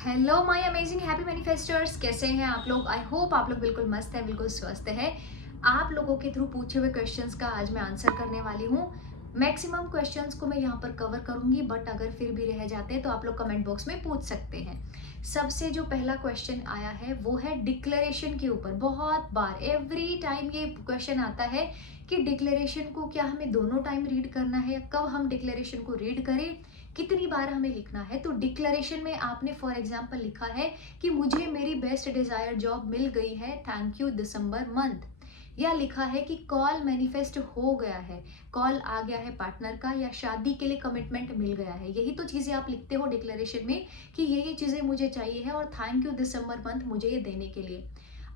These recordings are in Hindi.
हेलो माय अमेजिंग हैप्पी मैनिफेस्टर्स, कैसे हैं आप लोग। आई होप आप लोग बिल्कुल मस्त हैं, बिल्कुल स्वस्थ हैं। आप लोगों के थ्रू पूछे हुए क्वेश्चंस का आज मैं आंसर करने वाली हूँ। मैक्सिमम क्वेश्चंस को मैं यहाँ पर कवर करूंगी, बट अगर फिर भी रह जाते हैं तो आप लोग कमेंट बॉक्स में पूछ सकते हैं। सबसे जो पहला क्वेश्चन आया है वो है डिक्लेरेशन के ऊपर। बहुत बार एवरी टाइम ये क्वेश्चन आता है कि डिक्लेरेशन को क्या हमें दोनों टाइम रीड करना है, कब हम डिक्लेरेशन को रीड करें, कितनी बार हमें लिखना है। तो डिक्लेरेशन में आपने फॉर एग्जांपल लिखा है कि मुझे मेरी बेस्ट डिजायर जॉब मिल गई है, थैंक यू दिसंबर मंथ। या लिखा है कि कॉल मैनिफेस्ट हो गया है, कॉल आ गया है पार्टनर का, या शादी के लिए कमिटमेंट मिल गया है। यही तो चीजें आप लिखते हो डिक्लेरेशन में कि ये चीजें मुझे चाहिए है और थैंक यू दिसंबर मंथ मुझे ये देने के लिए।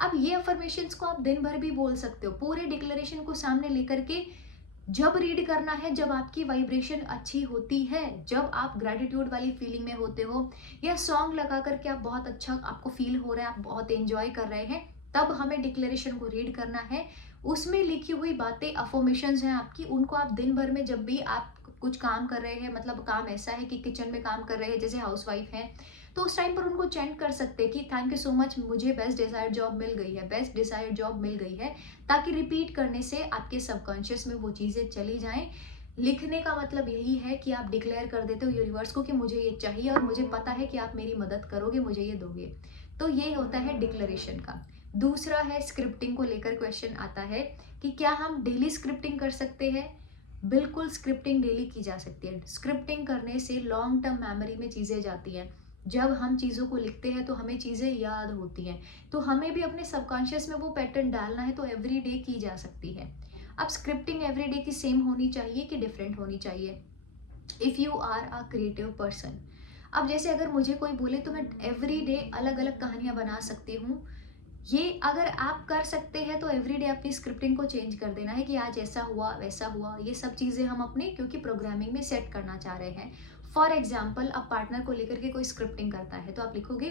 अब ये अफर्मेशंस को आप दिन भर भी बोल सकते हो, पूरे डिक्लेरेशन को सामने लेकर के। जब रीड करना है जब आपकी वाइब्रेशन अच्छी होती है, जब आप ग्रेटिट्यूड वाली फीलिंग में होते हो, या सॉन्ग लगा करके आप बहुत अच्छा आपको फील हो रहा है, आप बहुत एंजॉय कर रहे हैं, तब हमें डिक्लेरेशन को रीड करना है। उसमें लिखी हुई बातें अफर्मेशंस हैं आपकी, उनको आप दिन भर में जब भी आप कुछ काम कर रहे हैं, मतलब काम ऐसा है कि किचन में काम कर रहे हैं जैसे हाउसवाइफ हैं, तो उस टाइम पर उनको चैंट कर सकते हैं कि थैंक यू सो मच, मुझे बेस्ट डिजायर्ड जॉब मिल गई है, बेस्ट डिजायर्ड जॉब मिल गई है। ताकि रिपीट करने से आपके सबकॉन्शियस में वो चीज़ें चली जाएं। लिखने का मतलब यही है कि आप डिक्लेयर कर देते हो यूनिवर्स को कि मुझे ये चाहिए और मुझे पता है कि आप मेरी मदद करोगे, मुझे ये दोगे। तो ये होता है डिक्लेरेशन का। दूसरा है स्क्रिप्टिंग को लेकर क्वेश्चन आता है कि क्या हम डेली स्क्रिप्टिंग कर सकते हैं। बिल्कुल स्क्रिप्टिंग डेली की जा सकती है। स्क्रिप्टिंग करने से लॉन्ग टर्म मेमोरी में चीज़ें जाती हैं। जब हम चीज़ों को लिखते हैं तो हमें चीज़ें याद होती हैं, तो हमें भी अपने सबकॉन्शियस में वो पैटर्न डालना है तो एवरी डे की जा सकती है। अब स्क्रिप्टिंग एवरी डे की सेम होनी चाहिए कि डिफरेंट होनी चाहिए। If you are a creative person, अब जैसे अगर मुझे कोई बोले तो मैं एवरी डे अलग अलग कहानियाँ बना सकती हूँ। ये अगर आप कर सकते हैं तो एवरीडे अपनी स्क्रिप्टिंग को चेंज कर देना है कि आज ऐसा हुआ वैसा हुआ। ये सब चीज़ें हम अपने क्योंकि प्रोग्रामिंग में सेट करना चाह रहे हैं। फॉर एग्जाम्पल, अब पार्टनर को लेकर के कोई स्क्रिप्टिंग करता है तो आप लिखोगे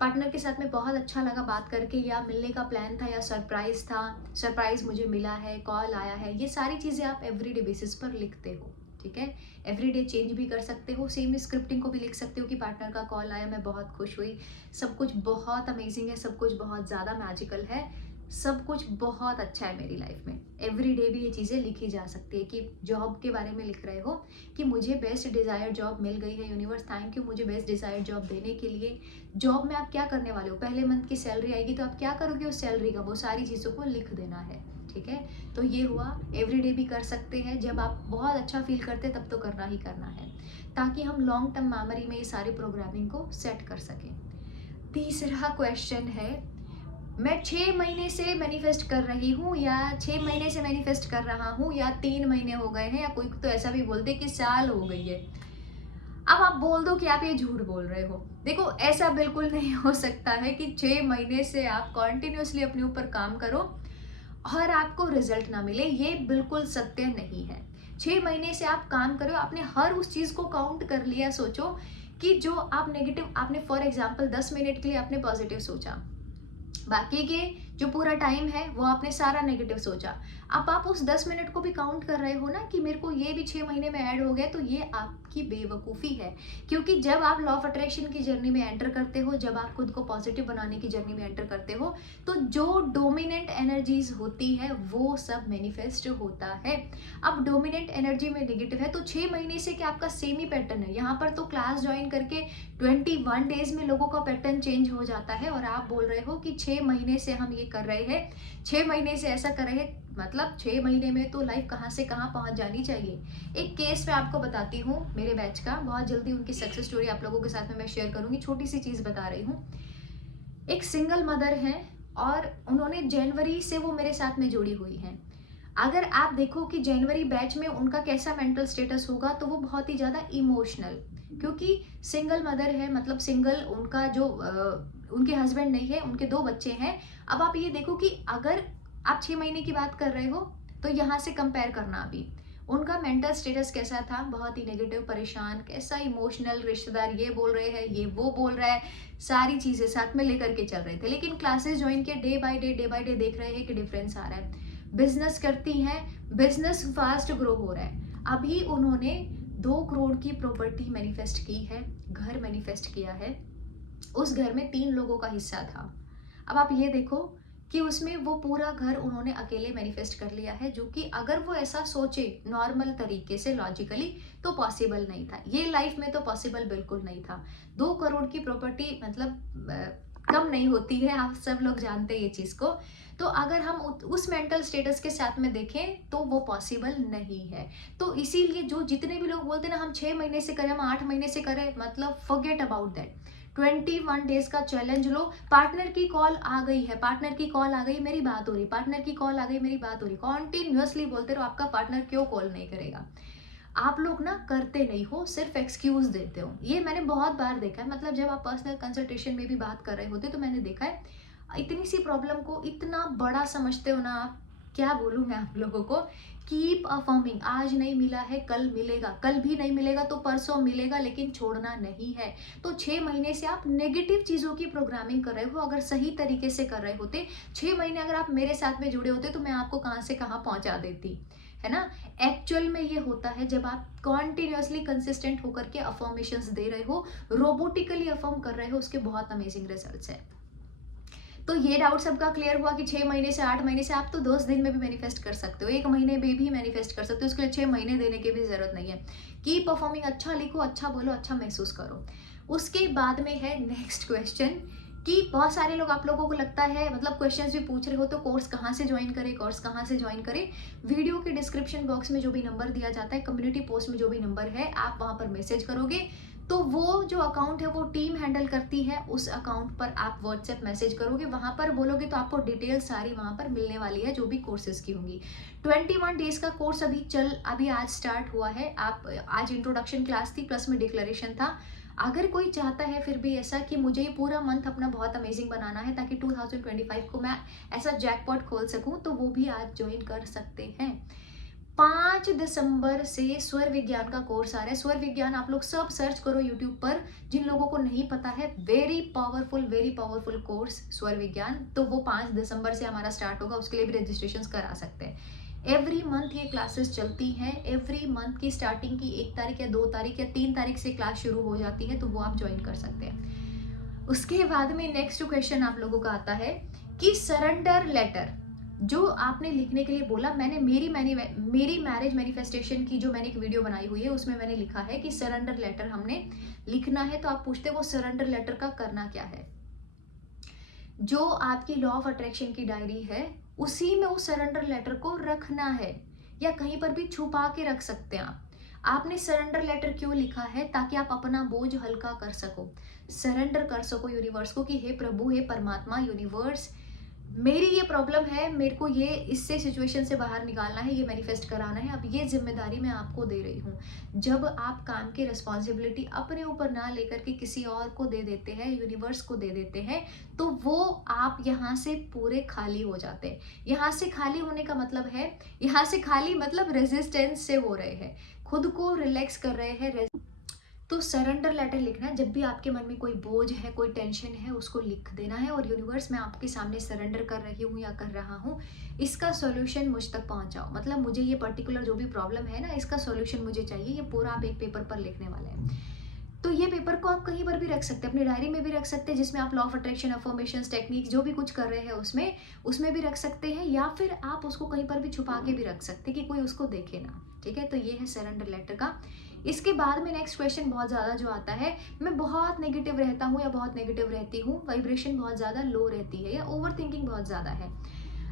पार्टनर के साथ में बहुत अच्छा लगा बात करके, या मिलने का प्लान था, या सरप्राइज था, सरप्राइज मुझे मिला है, कॉल आया है। ये सारी चीज़ें आप एवरीडे बेसिस पर लिखते हो, ठीक है। एवरीडे चेंज भी कर सकते हो, सेम स्क्रिप्टिंग को भी लिख सकते हो कि पार्टनर का कॉल आया, मैं बहुत खुश हुई, सब कुछ बहुत अमेजिंग है, सब कुछ बहुत ज़्यादा मैजिकल है, सब कुछ बहुत अच्छा है मेरी लाइफ में। एवरी डे भी ये चीज़ें लिखी जा सकती है कि जॉब के बारे में लिख रहे हो कि मुझे बेस्ट डिज़ायर जॉब मिल गई है, यूनिवर्स थैंक यू मुझे बेस्ट डिज़ायर जॉब देने के लिए। जॉब में आप क्या करने वाले हो, पहले मंथ की सैलरी आएगी तो आप क्या करोगे उस सैलरी का, वो सारी चीज़ों को लिख देना है, ठीक है। तो ये हुआ, एवरीडे भी कर सकते हैं। जब आप बहुत अच्छा फील करते हैं तब तो करना ही करना है, ताकि हम लॉन्ग टर्म मेमोरी में ये सारी प्रोग्रामिंग को सेट कर सकें। तीसरा क्वेश्चन है, मैं 6 महीने से मैनिफेस्ट कर रही हूँ, या 6 महीने से मैनिफेस्ट कर रहा हूँ, या 3 महीने हो गए हैं, या कोई तो ऐसा भी बोलते कि साल हो गई है। अब आप बोल दो कि आप ये झूठ बोल रहे हो। देखो, ऐसा बिल्कुल नहीं हो सकता है कि 6 महीने से आप कॉन्टिन्यूसली अपने ऊपर काम करो और आपको रिजल्ट ना मिले। ये बिल्कुल सत्य नहीं है। 6 महीने से आप काम करो, आपने हर उस चीज को काउंट कर लिया। सोचो कि जो आप नेगेटिव, आपने फॉर एग्जाम्पल 10 मिनट के लिए आपने पॉजिटिव सोचा, बाकी के जो पूरा टाइम है वो आपने सारा नेगेटिव सोचा। अब आप उस 10 मिनट को भी काउंट कर रहे हो ना कि मेरे को ये भी 6 महीने में ऐड हो गया, तो ये आपकी बेवकूफ़ी है। क्योंकि जब आप लॉ ऑफ अट्रैक्शन की जर्नी में एंटर करते हो, जब आप खुद को पॉजिटिव बनाने की जर्नी में एंटर करते हो, तो जो डोमिनेंट एनर्जीज होती है वो सब मैनिफेस्ट होता है। अब डोमिनेंट एनर्जी में नेगेटिव है तो 6 महीने से क्या आपका सेम ही पैटर्न है। यहाँ पर तो क्लास ज्वाइन करके 21 डेज में लोगों का पैटर्न चेंज हो जाता है, और आप बोल रहे हो कि 6 महीने से हम ये कर रहे हैं, 6 महीने से ऐसा कर रहे हैं। मतलब 6 महीने में तो लाइफ कहाँ से कहाँ पहुँच जानी चाहिए। एक केस मैं आपको बताती हूँ मेरे बैच का, बहुत जल्दी उनकी सक्सेस स्टोरी आप लोगों के साथ में मैं शेयर करूँगी। छोटी सी चीज़ बता रही हूँ। एक सिंगल मदर हैं और उन्होंने जनवरी से वो मेरे साथ में जुड़ी हुई हैं। अगर आप देखो कि जनवरी बैच में उनका कैसा मेंटल स्टेटस होगा, तो वो बहुत ही ज़्यादा इमोशनल, क्योंकि सिंगल मदर है, मतलब सिंगल, उनका जो उनके हस्बैंड नहीं है, उनके 2 बच्चे हैं। अब आप ये देखो कि अगर आप 6 महीने की बात कर रहे हो तो यहाँ से कंपेयर करना, अभी उनका मेंटल स्टेटस कैसा था, बहुत ही नेगेटिव, परेशान, कैसा इमोशनल, रिश्तेदार ये बोल रहे हैं, ये वो बोल रहा है, सारी चीज़ें साथ में लेकर के चल रहे थे। लेकिन क्लासेस ज्वाइन किए, डे बाय डे देख रहे हैं कि डिफरेंस आ रहा है। बिजनेस करती हैं, बिजनेस फास्ट ग्रो हो रहा है। अभी उन्होंने 2 करोड़ की प्रॉपर्टी मैनिफेस्ट की है, घर मैनिफेस्ट किया है, उस घर में 3 लोगों का हिस्सा था। अब आप ये देखो कि उसमें वो पूरा घर उन्होंने अकेले मैनिफेस्ट कर लिया है, जो कि अगर वो ऐसा सोचे नॉर्मल तरीके से लॉजिकली तो पॉसिबल नहीं था। ये लाइफ में तो पॉसिबल बिल्कुल नहीं था। 2 करोड़ की प्रॉपर्टी मतलब कम नहीं होती है, आप सब लोग जानते हैं ये चीज़ को। तो अगर हम उस मेंटल स्टेटस के साथ में देखें तो वो पॉसिबल नहीं है। तो इसीलिए जो जितने भी लोग बोलते हैं ना हम 6 महीने से करें, हम 8 महीने से करें, मतलब फॉरगेट अबाउट दैट। 21 डेज का चैलेंज लो। पार्टनर की कॉल आ गई है, पार्टनर की कॉल आ गई, मेरी बात हो रही, पार्टनर की कॉल आ गई, मेरी बात हो रही, कॉन्टिन्यूअसली बोलते रहो, आपका पार्टनर क्यों कॉल नहीं करेगा? आप लोग ना करते नहीं हो, सिर्फ एक्सक्यूज देते हो। ये मैंने बहुत बार देखा है, मतलब जब आप पर्सनल कंसल्टेशन में भी बात कर रहे होते तो मैंने देखा है इतनी सी प्रॉब्लम को इतना बड़ा समझते हो ना आप। क्या बोलूँ मैं आप लोगों को। कीप अफर्मिंग, आज नहीं मिला है कल मिलेगा, कल भी नहीं मिलेगा तो परसों मिलेगा, लेकिन छोड़ना नहीं है। तो 6 महीने से आप नेगेटिव चीज़ों की प्रोग्रामिंग कर रहे हो। अगर सही तरीके से कर रहे होते, 6 महीने अगर आप मेरे साथ में जुड़े होते तो मैं आपको कहाँ से कहाँ पहुँचा देती, है ना। एक्चुअल में ये होता है जब आप कॉन्टिन्यूसली कंसिस्टेंट होकर के अफर्मेशंस दे रहे हो, रोबोटिकली अफर्म कर रहे हो, उसके बहुत अमेजिंग रिजल्ट्स है। तो ये डाउट सबका क्लियर हुआ कि 6 महीने से 8 महीने से आप तो 10 दिन में भी मैनिफेस्ट कर सकते हो, 1 महीने में भी मैनिफेस्ट कर सकते हो, उसके लिए 6 महीने देने की भी जरूरत नहीं है। की परफॉर्मिंग, अच्छा लिखो, अच्छा बोलो, अच्छा महसूस करो। उसके बाद में है नेक्स्ट क्वेश्चन कि बहुत सारे लोग, आप लोगों को लगता है, मतलब क्वेश्चंस भी पूछ रहे हो तो कोर्स कहाँ से ज्वाइन करें, कोर्स कहाँ से ज्वाइन करें। वीडियो के डिस्क्रिप्शन बॉक्स में जो भी नंबर दिया जाता है, कम्युनिटी पोस्ट में जो भी नंबर है, आप वहाँ पर मैसेज करोगे तो वो जो अकाउंट है वो टीम हैंडल करती है, उस अकाउंट पर आप व्हाट्सएप मैसेज करोगे, वहां पर बोलोगे तो आपको डिटेल सारी वहां पर मिलने वाली है, जो भी कोर्सेज की होंगी। 21 डेज का कोर्स अभी आज स्टार्ट हुआ है। आप आज इंट्रोडक्शन क्लास थी, प्लस में डिक्लेरेशन था। अगर कोई चाहता है फिर भी ऐसा कि मुझे ये पूरा मंथ अपना बहुत अमेजिंग बनाना है ताकि 2025 को मैं ऐसा जैकपॉट खोल सकूं, तो वो भी आज ज्वाइन कर सकते हैं। 5 दिसंबर से स्वर विज्ञान का कोर्स आ रहा है। स्वर विज्ञान आप लोग सब सर्च करो यूट्यूब पर, जिन लोगों को नहीं पता है, वेरी पावरफुल कोर्स स्वर विज्ञान। तो वो 5 दिसंबर से हमारा स्टार्ट होगा, उसके लिए भी रजिस्ट्रेशन करा सकते हैं। एवरी मंथ ये क्लासेस चलती हैं। एवरी मंथ की स्टार्टिंग की 1 तारीख या 2 तारीख या 3 तारीख से क्लास शुरू हो जाती है, तो वो आप ज्वाइन कर सकते हैं। उसके बाद में नेक्स्ट क्वेश्चन आप लोगों का आता है कि सरेंडर लेटर जो आपने लिखने के लिए बोला, मेरी मैरिज मैनिफेस्टेशन की जो मैंने एक वीडियो बनाई हुई है उसमें मैंने लिखा है कि सरेंडर लेटर हमने लिखना है। तो आप पूछते वो सरेंडर लेटर का करना क्या है। जो आपकी लॉ ऑफ अट्रैक्शन की डायरी है उसी में उस सरेंडर लेटर को रखना है, या कहीं पर भी छुपा के रख सकते हैं आप। आपने सरेंडर लेटर क्यों लिखा है? ताकि आप अपना बोझ हल्का कर सको, सरेंडर कर सको यूनिवर्स को कि हे प्रभु, हे परमात्मा, यूनिवर्स, मेरी ये प्रॉब्लम है, मेरे को ये इससे सिचुएशन से बाहर निकालना है, ये मैनिफेस्ट कराना है, अब ये जिम्मेदारी मैं आपको दे रही हूँ। जब आप काम की रिस्पॉन्सिबिलिटी अपने ऊपर ना लेकर के किसी और को दे देते हैं, यूनिवर्स को दे देते हैं, तो वो आप यहाँ से पूरे खाली हो जाते हैं। यहाँ से खाली होने का मतलब है, यहाँ से खाली मतलब रेजिस्टेंस से हो रहे हैं, खुद को रिलैक्स कर रहे हैं। तो सरेंडर लेटर लिखना है। जब भी आपके मन में कोई बोझ है, कोई टेंशन है, उसको लिख देना है और यूनिवर्स, मैं आपके सामने सरेंडर कर रही हूँ या कर रहा हूँ, इसका सॉल्यूशन मुझ तक पहुँचाओ। मतलब मुझे ये पर्टिकुलर जो भी प्रॉब्लम है ना, इसका सॉल्यूशन मुझे चाहिए। ये पूरा आप एक पेपर पर लिखने वाले हैं। तो ये पेपर को आप कहीं पर भी रख सकते हैं, अपनी डायरी में भी रख सकते हैं, जिसमें आप law of attraction, affirmations, technique जो भी कुछ कर रहे हैं उसमें भी रख सकते हैं, या फिर आप उसको कहीं पर भी छुपा के भी रख सकते हैं कि कोई उसको देखे ना। ठीक है, तो ये है सरेंडर लेटर का। इसके बाद में नेक्स्ट क्वेश्चन बहुत ज़्यादा जो आता है, मैं बहुत नेगेटिव रहता हूँ या बहुत नेगेटिव रहती हूँ, वाइब्रेशन बहुत ज़्यादा लो रहती है या ओवर थिंकिंग बहुत ज़्यादा है।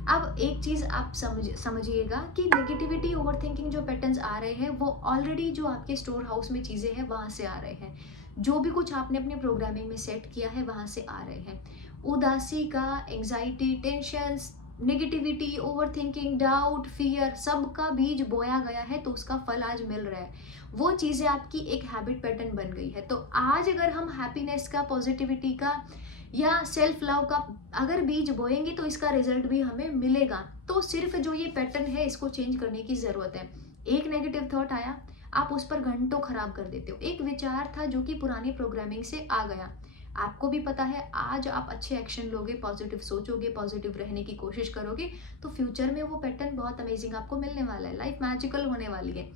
अब एक चीज़ आप समझिएगा कि नेगेटिविटी, ओवर थिंकिंग जो पैटर्न्स आ रहे हैं वो ऑलरेडी जो आपके स्टोर हाउस में चीज़ें हैं वहाँ से आ रहे हैं। जो भी कुछ आपने अपने प्रोग्रामिंग में सेट किया है वहाँ से आ रहे हैं। उदासी का, anxiety, tensions, negativity, over thinking, doubt, fear, सब का बीज बोया गया है, तो उसका फल आज मिल रहा है। वो चीज़ें आपकी एक हैबिट पैटर्न बन गई है। तो आज अगर हम हैप्पीनेस का, पॉजिटिविटी का या सेल्फ लव का अगर बीज बोएंगे तो इसका रिजल्ट भी हमें मिलेगा। तो सिर्फ जो ये पैटर्न है इसको चेंज करने की ज़रूरत है। एक नेगेटिव थॉट आया, आप उस पर घंटों खराब कर देते हो। एक विचार था जो कि पुरानी प्रोग्रामिंग से आ गया, आपको भी पता है, आज आप अच्छे एक्शन लोगे, पॉजिटिव सोचोगे, पॉजिटिव रहने की कोशिश करोगे, तो फ्यूचर में वो पैटर्न बहुत अमेजिंग आपको मिलने वाला है, लाइफ मैजिकल होने वाली है।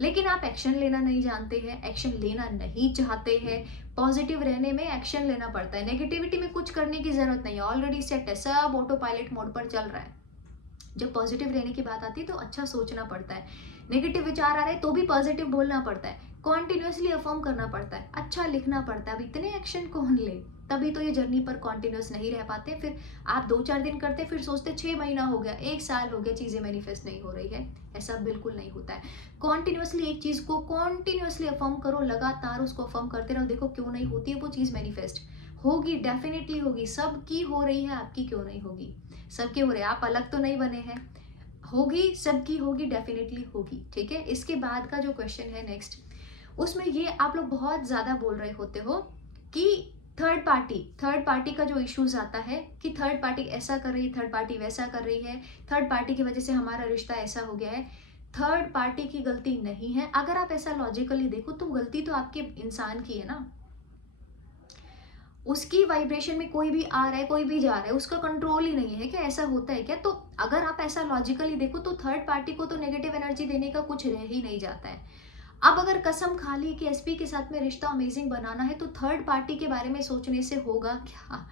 लेकिन आप एक्शन लेना नहीं जानते हैं, एक्शन लेना नहीं चाहते हैं। पॉजिटिव रहने में एक्शन लेना पड़ता है, नेगेटिविटी में कुछ करने की जरूरत नहीं है, ऑलरेडी सेट है, सब ऑटो पायलट मोड पर चल रहा है। जब पॉजिटिव रहने की बात आती है तो अच्छा सोचना पड़ता है, नेगेटिव विचार आ रहे हैं तो भी पॉजिटिव बोलना पड़ता है, कॉन्टिन्यूसली अफर्म करना पड़ता है, अच्छा लिखना पड़ता है। अब इतने एक्शन कौन ले, तभी तो ये जर्नी पर कॉन्टिन्यूस नहीं रह पाते। फिर आप 2-4 दिन करते, फिर सोचते 6 महीना हो गया, 1 साल हो गया, चीजें मैनिफेस्ट नहीं हो रही है। ऐसा बिल्कुल नहीं होता है। कॉन्टिन्यूसली एक चीज को कॉन्टिन्यूसली अफर्म करो, लगातार उसको अफर्म करते रहो, देखो क्यों नहीं होती है वो चीज मैनिफेस्ट। होगी, डेफिनेटली होगी, सबकी हो रही है, आपकी क्यों नहीं होगी? सबके हो रहे हैं, आप अलग तो नहीं बने हैं। होगी, सबकी होगी, डेफिनेटली होगी। ठीक है, इसके बाद का जो क्वेश्चन है नेक्स्ट, उसमें ये आप लोग बहुत ज्यादा बोल रहे होते हो कि थर्ड पार्टी का जो इश्यूज आता है कि थर्ड पार्टी ऐसा कर रही है, थर्ड पार्टी वैसा कर रही है, थर्ड पार्टी की वजह से हमारा रिश्ता ऐसा हो गया है। थर्ड पार्टी की गलती नहीं है। अगर आप ऐसा लॉजिकली देखो तो गलती तो आपके इंसान की है ना। उसकी वाइब्रेशन में कोई भी आ रहा है, कोई भी जा रहा है, उसका कंट्रोल ही नहीं है क्या? ऐसा होता है क्या? तो अगर आप ऐसा लॉजिकली देखो तो थर्ड पार्टी को तो नेगेटिव एनर्जी देने का कुछ रह ही नहीं जाता है। अब अगर कसम खा ली कि एसपी के साथ में रिश्ता अमेजिंग बनाना है तो थर्ड पार्टी के बारे में सोचने से होगा क्या?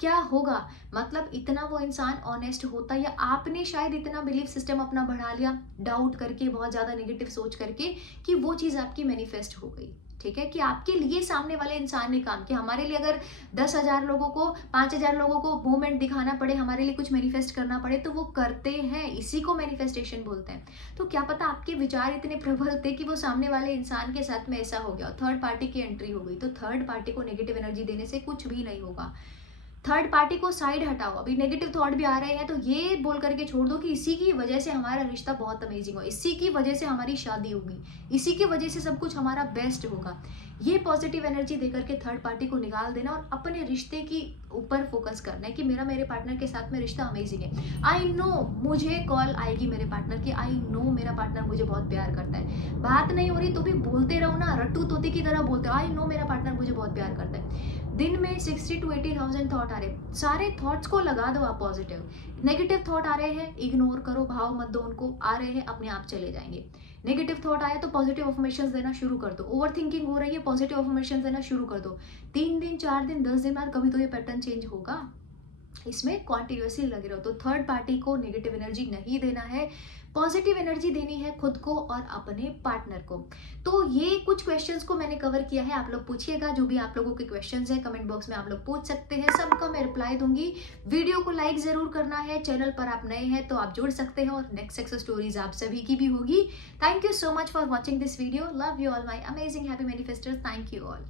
क्या होगा? मतलब इतना वो इंसान ऑनेस्ट होता, या आपने शायद इतना बिलीफ सिस्टम अपना बढ़ा लिया डाउट करके, बहुत ज्यादा नेगेटिव सोच करके, कि वो चीज आपकी मैनिफेस्ट हो गई। ठीक है, कि आपके लिए सामने वाले इंसान ने काम किया। हमारे लिए अगर 10,000 लोगों को, 5,000 लोगों को मूवमेंट दिखाना पड़े, हमारे लिए कुछ मैनिफेस्ट करना पड़े, तो वो करते हैं, इसी को मैनिफेस्टेशन बोलते हैं। तो क्या पता आपके विचार इतने प्रबल थे कि वो सामने वाले इंसान के साथ में ऐसा हो गया, थर्ड पार्टी की एंट्री हो गई। तो थर्ड पार्टी को नेगेटिव एनर्जी देने से कुछ भी नहीं होगा। थर्ड पार्टी को साइड हटाओ। अभी नेगेटिव थॉट भी आ रहे हैं तो ये बोल करके छोड़ दो कि इसी की वजह से हमारा रिश्ता बहुत अमेजिंग हो, इसी की वजह से हमारी शादी होगी, इसी की वजह से सब कुछ हमारा बेस्ट होगा। ये पॉजिटिव एनर्जी देकर के थर्ड पार्टी को निकाल देना और अपने रिश्ते की ऊपर फोकस करना है कि मेरे पार्टनर के साथ में रिश्ता अमेजिंग है। आई नो मुझे कॉल आएगी मेरे पार्टनर की, आई नो मेरा पार्टनर मुझे बहुत प्यार करता है। बात नहीं हो रही तो भी बोलते रहो ना, रट्टू तोते की तरह बोलते रहो, आई नो मेरा पार्टनर मुझे बहुत प्यार करता है। दिन में 60 to 80,000 थॉट आ रहे, सारे थॉट्स को लगा दो आप पॉजिटिव। नेगेटिव थॉट आ रहे हैं, इग्नोर करो, भाव मत दो उनको, आ रहे हैं अपने आप चले जाएंगे। नेगेटिव थॉट आया तो पॉजिटिव अफर्मेशंस देना शुरू कर दो। ओवर थिंकिंग हो रही है, पॉजिटिव अफर्मेशंस देना शुरू कर दो। 3 दिन, 4 दिन, 10 दिन बाद कभी तो ये पैटर्न चेंज होगा। इसमें कॉन्टिन्यूसली लगे रहो। तो थर्ड पार्टी को नेगेटिव एनर्जी नहीं देना है, पॉजिटिव एनर्जी देनी है खुद को और अपने पार्टनर को। तो ये कुछ क्वेश्चंस को मैंने कवर किया है। आप लोग पूछिएगा, जो भी आप लोगों के क्वेश्चंस है कमेंट बॉक्स में आप लोग पूछ सकते हैं, सबका मैं रिप्लाई दूंगी। वीडियो को लाइक जरूर करना है, चैनल पर आप नए हैं तो आप जुड़ सकते हैं और नेक्स्ट सक्सेस स्टोरीज आप सभी की भी होगी। Thank you so much for watching this video. Love you all my amazing happy manifesters. Thank you all.